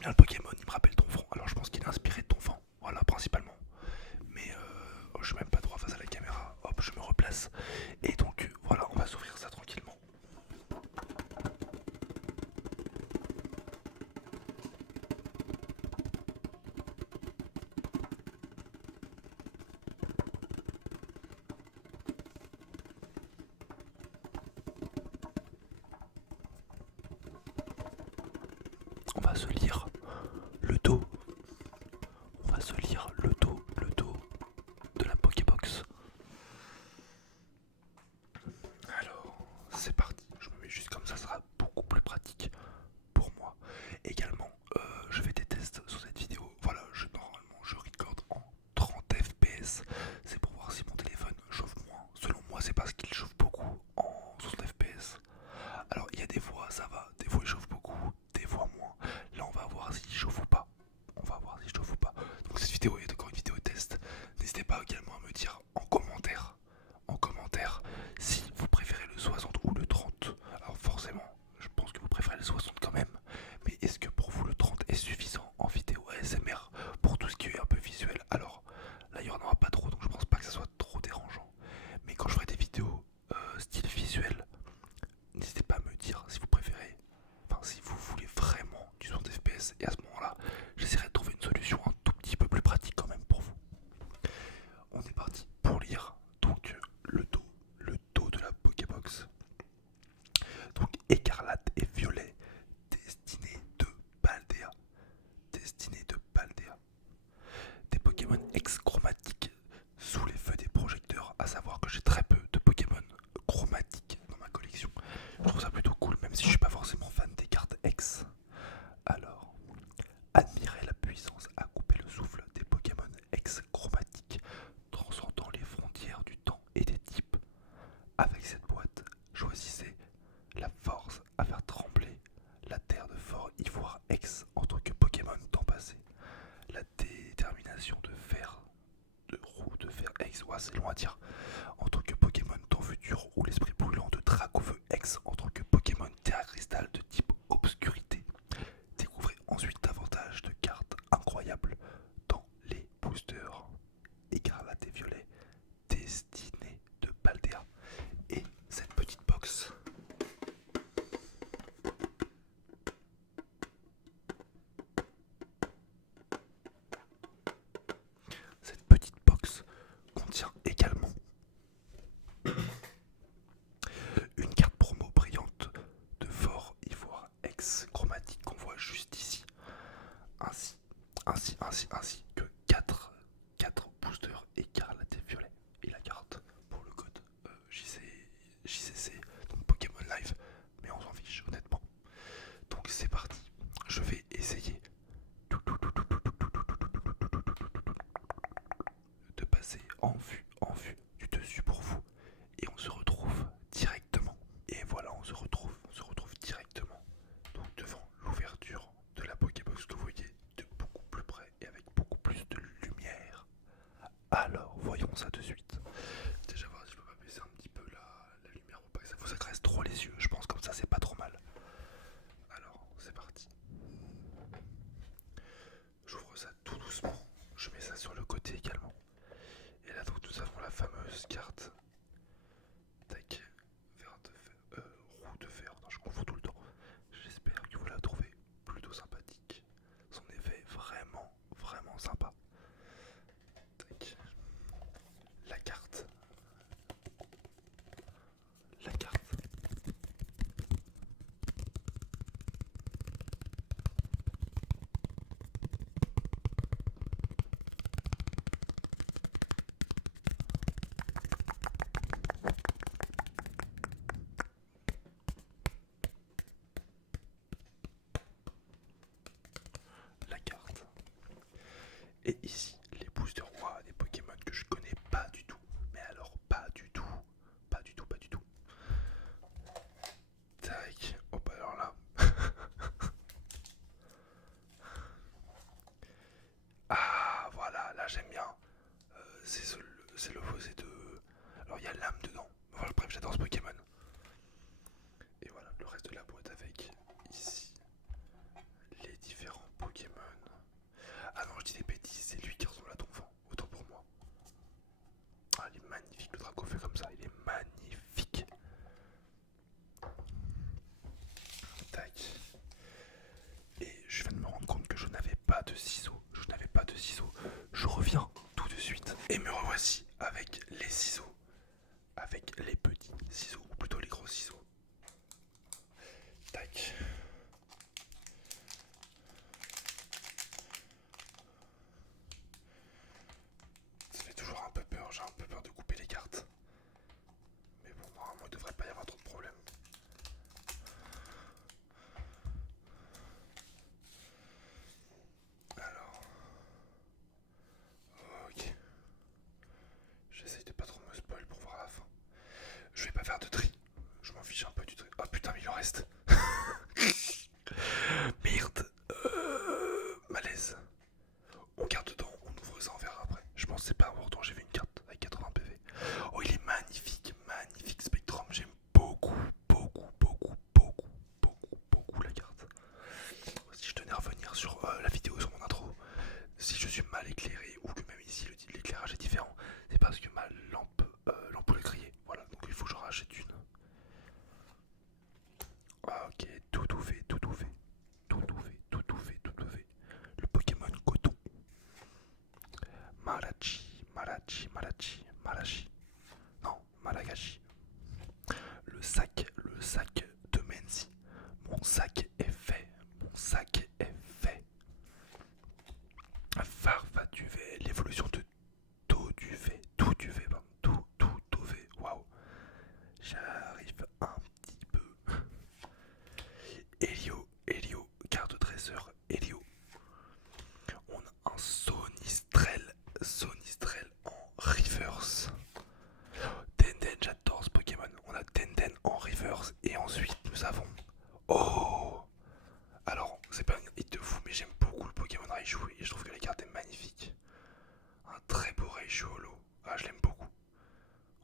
j'aime bien le Pokémon, il me rappelle Donphan, alors je pense qu'il est inspiré de Donphan, voilà, principalement. Mais je suis même pas droit face à la caméra, hop, je me replace. Et donc voilà, on va s'ouvrir ça tranquillement. On va se lire le dos, on va se lire le dos de la Pokébox. Alors, c'est parti, je me mets juste comme ça sera beaucoup plus pratique pour moi. Également, je fais des tests sur cette vidéo. Voilà, normalement je record en 30 fps. C'est pour voir si mon téléphone chauffe moins. Selon moi, c'est parce qu'il chauffe beaucoup en 60 fps. Alors, il y a des fois ça va, des fois il chauffe beaucoup, des fois moins. Là, on va voir s'il chauffe ou pas. On va voir s'il chauffe ou pas. Donc, cette vidéo est encore une vidéo test. N'hésitez pas également à me dire en commentaire si vous préférez le 60 ou le 30. Alors, forcément, je pense que vous préférez le 60 quand même. Mais est-ce que pour vous le 30 est suffisant en vidéo ASMR pour tout ce qui est un peu visuel? Alors là il n'y en aura pas trop, donc je pense pas que ça soit trop dérangeant. Mais quand je ferai des vidéos style visuel, n'hésitez pas à me dire si vous préférez, enfin si vous voulez vraiment du 60 fps. Et à ce moment là j'essaierai de trouver une solution un tout petit peu plus pratique quand même pour vous. On est parti pour lire donc le dos de la Pokébox. Donc écarlate et violet, destiné de Paldea. Destiné de Paldea. Des Pokémon ex-chromatiques sous les feux des projecteurs, à savoir que j'ai très peu de Pokémon chromatiques dans ma collection. Je trouve ça plutôt cool, même si je suis pas forcément fan des cartes ex. Alors, admirez la puissance à couper le souffle des Pokémon ex-chromatiques, transcendant les frontières du temps et des types. Avec cette boîte, choisissez la force à faire trembler la terre de Fort Ivoire X en tant que Pokémon temps passé. La détermination de fer, de roue de fer X, ouais, c'est long à dire, en tant que Pokémon temps futur, ou l'esprit brûlant de Dracofeu X en tant que Pokémon terre cristal de type obscurité. Découvrez ensuite davantage de cartes incroyables dans les boosters écarlate et violet destinés de Paldea. Et cette petite box, contient également une carte promo brillante de Fort Ivoire X chromatique qu'on voit juste ici, ainsi que 4 boosters écarlate et violet. Et la carte pour le code JCC, donc Pokémon Live, mais on s'en fiche honnêtement. Donc c'est parti, je vais essayer de passer en vue du dessus pour vous, et on se retrouve directement. Et voilà, on se retrouve directement donc devant l'ouverture de la Pokébox que vous voyez de beaucoup plus près et avec beaucoup plus de lumière. Alors voyons ça de suite. Déjà voir si je peux pas baisser un petit peu la lumière pour pas que ça vous agresse trop les yeux. Je pense comme ça c'est pas trop mal. Alors c'est parti. J'ouvre ça tout doucement. Je mets ça sur le côté également. Et là donc nous avons la fameuse carte. Tac. Roue de fer. Non, je confonds tout le temps. J'espère que vous la trouvez plutôt sympathique. Son effet est vraiment sympa. Tac. La carte. La carte. La carte. Et ici, les boosters rois des Pokémon que je connais pas du tout. Mais alors pas du tout. Pas du tout, pas du tout. Tac. Hop, alors là. Ah voilà, là j'aime bien. C'est l'opposé de. Alors il y a l'âme dedans. Voilà, bref, j'adore ce Pokémon. Et voilà, le reste de la boîte avec ici les différents Pokémon. pas de ciseaux. Je n'avais pas de ciseaux. Je reviens tout de suite. Et me revoici avec les ciseaux. Avec les petits ciseaux, ou plutôt les gros ciseaux. Tac. Ça fait toujours un peu peur, j'ai un peu peur de couper les cartes. Mais bon, normalement il devrait pas y avoir trop de problèmes. Alors. Ok. J'essaye de pas trop me spoil pour voir la fin. Je vais pas faire de tri. Je m'en fiche un peu du tri. Oh putain, mais il en reste. Merde. Malaise. On garde dedans, on ouvre ça, on verra après. Je pense que c'est pas important, j'ai vu une carte avec 80 PV. Oh, il est magnifique, magnifique Spectrum. J'aime beaucoup, beaucoup, beaucoup, beaucoup, beaucoup, beaucoup la carte. Si je tenais à revenir sur la vidéo, sur mon intro, si je suis mal éclairé ou que même ici l'éclairage est différent, c'est parce que ma lampe, l'ampoule est grillée. Voilà, donc il faut que j'en rachète une. Ah, ok, tout fait, tout fait. Tout fait. Le Pokémon coton. Malachi. Non, Malagashi. Le sac de Menzi. Mon sac est fait. Farfaduvet, l'évolution de Doduvet. Doduvet. Waouh. J'arrive un petit peu. Helio, carte dresseur, Helio. On a un Sonistrel en reverse. Tenden, j'adore ce Pokémon. On a Tenden en reverse. Et ensuite, nous avons... Oh! Alors, c'est pas un hit de fou, mais j'aime beaucoup le Pokémon Raichu. Et je trouve que la carte est magnifique. Un très beau Raichu holo. Ah, je l'aime beaucoup.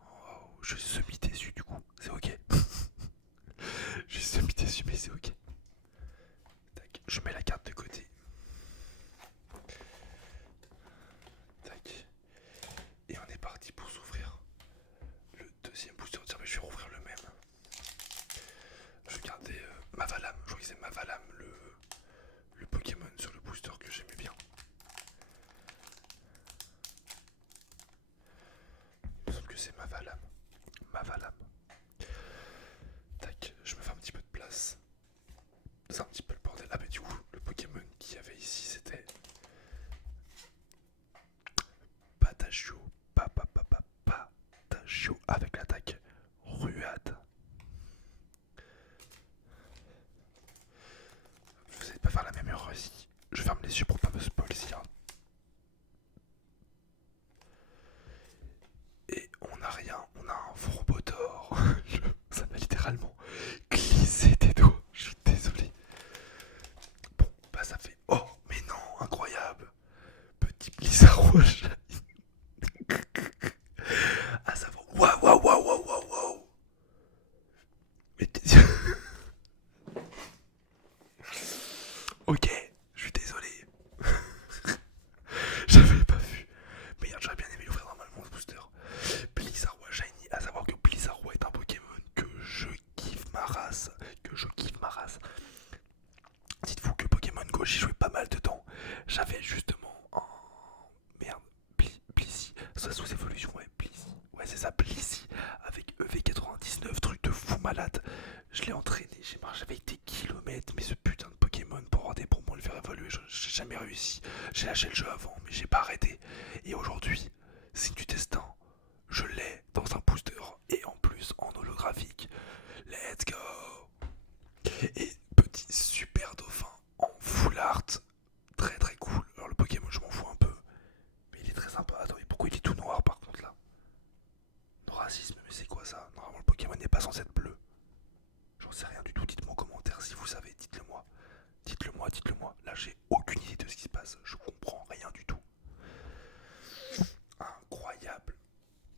Oh, je suis semi-déçu du coup. C'est ok. Je suis semi-déçu, mais c'est ok. Tac, je mets la carte de côté. Tac. Et on est parti pour s'ouvrir le deuxième booster. Tiens, mais je vais rouvrir le même. Je gardais Mavalam. Je crois que c'est Mavalam le Pokémon sur le booster que j'aimais bien. Il me semble que c'est Mavalam. Tac, je me fais un petit peu de place. C'est un petit peu le bordel. Ah bah du coup, le Pokémon qu'il y avait ici, c'était Patachio. Patachio avec l'attaque Ruade. Vous n'allez pas faire la même erreur ici. Je ferme les yeux pour pas me spoiler ici. Hein. Et on n'a rien, on a un Frobotor. Ça m'a littéralement glissé des doigts. Je suis désolé. Bon, bah ça fait... Oh, mais non, incroyable. Petit Blizzard rouge. Ah, ça va... Waouh. Mais ok, je suis désolé. J'avais pas vu. Mais j'aurais bien aimé l'ouvrir normalement ce booster. Blizzardwa Shiny, à savoir que Blizzardwa est un Pokémon que je kiffe ma race. Dites-vous que Pokémon Go, j'y jouais pas mal dedans. J'avais justement un... Merde, Blissey. Ça sous évolution, ouais, Blissey. Ouais, c'est ça, Blissey. Avec EV99, truc de fou malade. Je l'ai entraîné, j'ai marché avec des kilomètres. Mais ce putain de Pokémon pour le faire évoluer, j'ai jamais réussi. J'ai lâché le jeu avant, mais j'ai pas arrêté. Et aujourd'hui, signe du destin, je l'ai dans un booster. Et en plus, en holographique. Let's go! Et petit super dauphin en full art. Très très cool. Alors le Pokémon je m'en fous un peu. Mais il est très sympa. Attends, mais pourquoi il est tout noir par contre là? Non, racisme, mais c'est quoi ça? Normalement le Pokémon n'est pas censé être bleu. J'en sais rien du tout. Dites-moi en commentaire si vous savez. Dites-le moi. Là j'ai aucune idée de ce qui se passe. Je comprends rien du tout. Incroyable.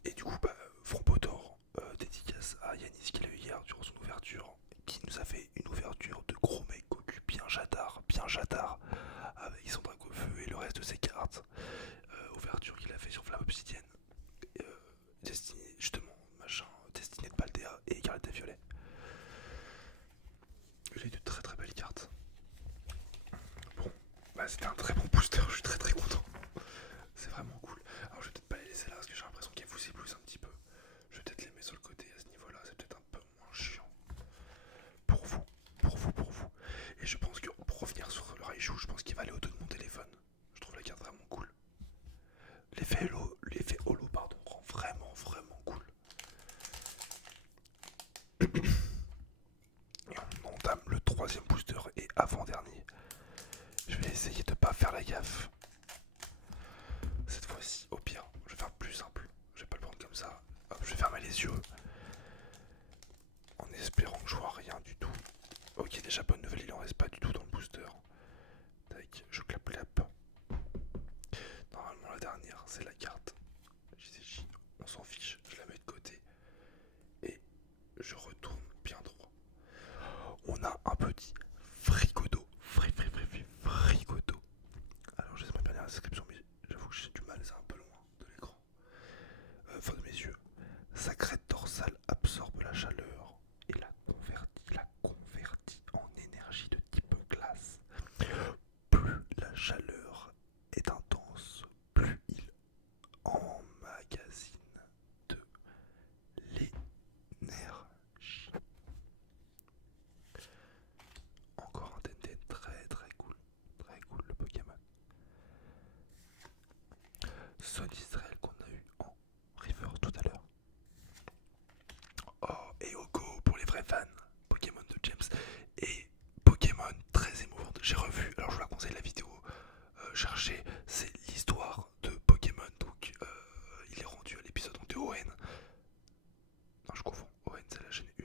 Et du coup, bah, Frobotor, dédicace à Yanis qui l'a eu hier durant son ouverture, qui nous a fait une ouverture de gros mec quoi. c'était un très bon booster, je suis très très content. C'est vraiment cool. Alors je vais peut-être pas les laisser là parce que j'ai l'impression qu'elles vous éblouissent un petit peu. Je vais peut-être les mettre sur le côté à ce niveau-là, c'est peut-être un peu moins chiant. Pour vous, pour vous. Et je pense que pour revenir sur le Raichu, je pense qu'il va aller au dos de mon téléphone. Je trouve la carte vraiment cool. L'effet holo, pardon, rend vraiment vraiment cool. Et on entame le troisième booster et avant-dernier. Je vais essayer de pas faire la gaffe. Cette fois-ci, au pire, je vais faire plus simple. Je vais pas le prendre comme ça. Hop, je vais fermer les yeux. En espérant que je vois rien du tout. Ok, déjà bonne nouvelle, il en reste pas du tout dans le booster. Tac, je clap. Normalement la dernière, c'est la carte JCJ. On s'en fiche, je la mets de côté. Et je retourne bien droit. On a un petit frigodo. Frigodo. Alors je sais pas bien lire la description, mais j'avoue que j'ai du mal, c'est un peu loin de l'écran. Enfin de mes yeux. Sa crête dorsale absorbe la chaleur et la convertit en énergie de type glace. Plus la chaleur est intense, plus il emmagasine de l'énergie. Encore un TNT très cool le Pokémon. Sonistrel qu'on a eu en River tout à l'heure. Oh, et Oko pour les vrais fans, Pokémon de James. Et Pokémon très émouvante. J'ai revu, alors je vous la conseille la vidéo. Cherchez, c'est l'histoire de Pokémon. Donc il est rendu à l'épisode de ON. Non, je confonds. ON, c'est la chaîne 1.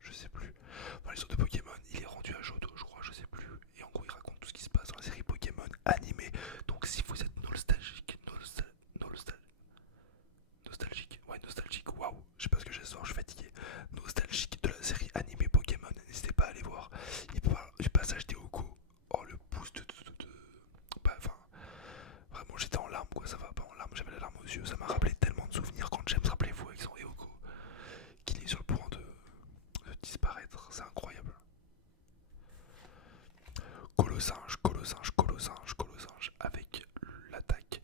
Je sais plus. Enfin, l'histoire de Pokémon, il est rendu à Johto, je crois, je sais plus. Et en gros, il raconte tout ce qui se passe dans la série Pokémon animée. Donc si vous êtes nostalgique, waouh, je sais pas ce que j'ai ce soir, je suis fatigué. Nostalgique de la série animée Pokémon, n'hésitez pas à aller voir. Il passage des Oko. Oh, le boost bah, enfin, vraiment, j'étais en larmes, quoi, ça va pas en larmes, j'avais la larme aux yeux. Ça m'a rappelé tellement de souvenirs quand James, rappelez-vous, avec son Oko, qu'il est sur le point de disparaître, c'est incroyable. Colosinge, avec l'attaque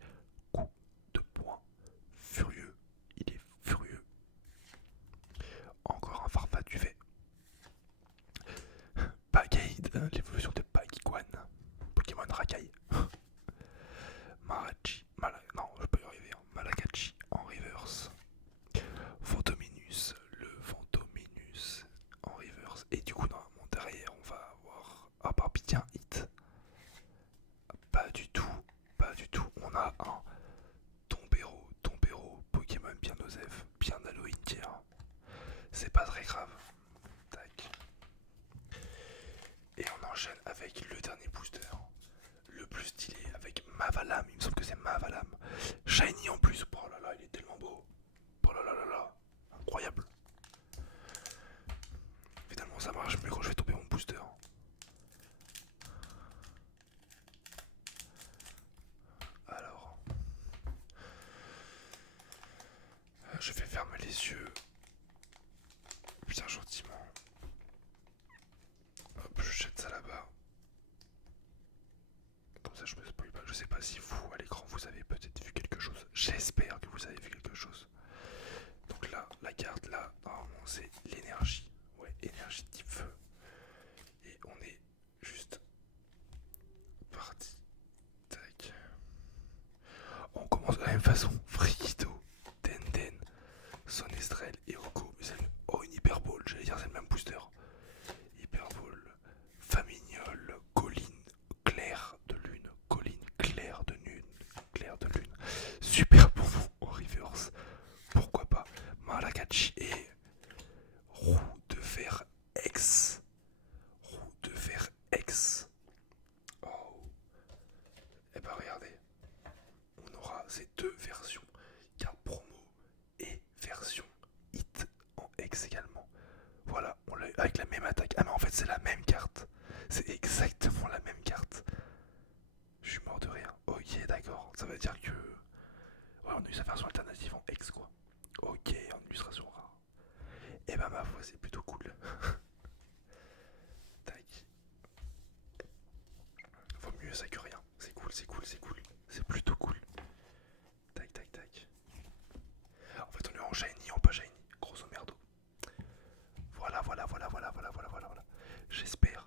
coup de poing furieux. Il est furieux. Encore un Farfaduvais. Pagaid, l'évolution de Pagiguan. Pokémon Rakai. Non, je peux y arriver. Malagachi en reverse. Fantominus, le Fantominus en reverse. Et du coup, normalement, derrière, on va avoir. Ah, par pitié, un hit. Pas du tout. On a un Tombero, Pokémon bien Osef, bien Halloween tier. C'est pas très grave. Tac. Et on enchaîne avec le dernier booster. Le plus stylé avec Mavalam. Il me semble que c'est Mavalam. Shiny en plus. Oh là là, il est tellement beau. Oh là là là là. Incroyable. Finalement ça marche mieux quand je vais tomber mon booster. Alors. Je vais fermer les yeux. Bien gentiment. Hop, je jette ça là-bas. Comme ça je me spoil pas. Je sais pas si vous, à l'écran, vous avez peut-être vu quelque chose. J'espère que vous avez vu quelque chose. Donc là, la carte là, normalement c'est l'énergie. Ouais, énergie type feu. Et on est juste parti. Tac. On commence de la même façon. Frigido, Tenten, Sonestrel et Oko. Mais c'est une Hyperball, j'allais dire c'est le même booster. Hyperball, Famignol, colline claire de lune. Super bon en reverse. Pourquoi pas. Malagachi et roue de fer X. Oh. Et bah regardez. On aura ces deux versions. Carte promo et version hit en X également. Voilà, on l'a avec la même attaque. Ah mais en fait c'est la même carte. C'est exactement la même carte. Je suis mort de rire. Ok, d'accord. Ça veut dire que... Ouais, on a eu sa version alternative en X quoi. Ok, en illustration rare. Et bah ma foi, c'est plutôt cool. Tac. Vaut mieux ça que rien. C'est cool, c'est cool, c'est cool. C'est plutôt cool. Tac, tac, tac. En fait, on est en shiny, en pas shiny. Grosso merdo. Voilà, voilà, voilà, voilà, voilà, voilà, voilà, voilà. J'espère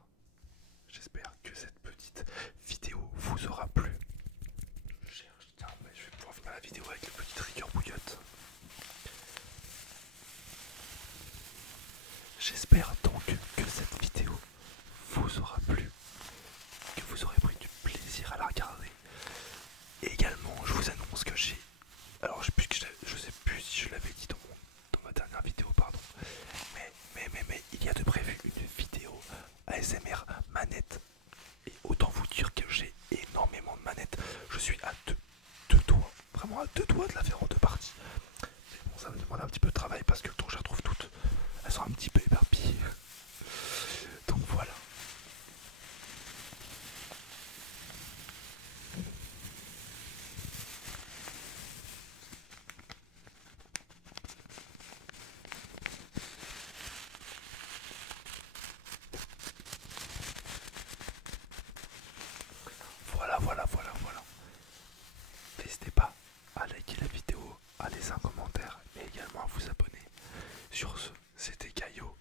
que cette petite vidéo vous aura plu. Tiens, je vais pouvoir finir la vidéo avec le petit trigger bouillotte. J'espère donc que cette vidéo vous aura plu, que vous aurez pris du plaisir à la regarder. Et également, je vous annonce que j'ai... Alors, je sais plus si je l'avais dit dans ma dernière vidéo, pardon. Mais, il y a de prévu une vidéo ASMR manette. Et autant vous dire que j'ai énormément de manettes. Je suis à deux doigts, vraiment à deux doigts de la faire en deux parties. Mais bon, ça me demande un petit peu de travail parce que le temps que je les retrouve toutes, elles sont un petit peu éparpillées. Donc voilà. Voilà, voilà, voilà, voilà. N'hésitez pas à liker la vidéo, à laisser un commentaire et également à vous abonner. Sur ce, c'était Caillot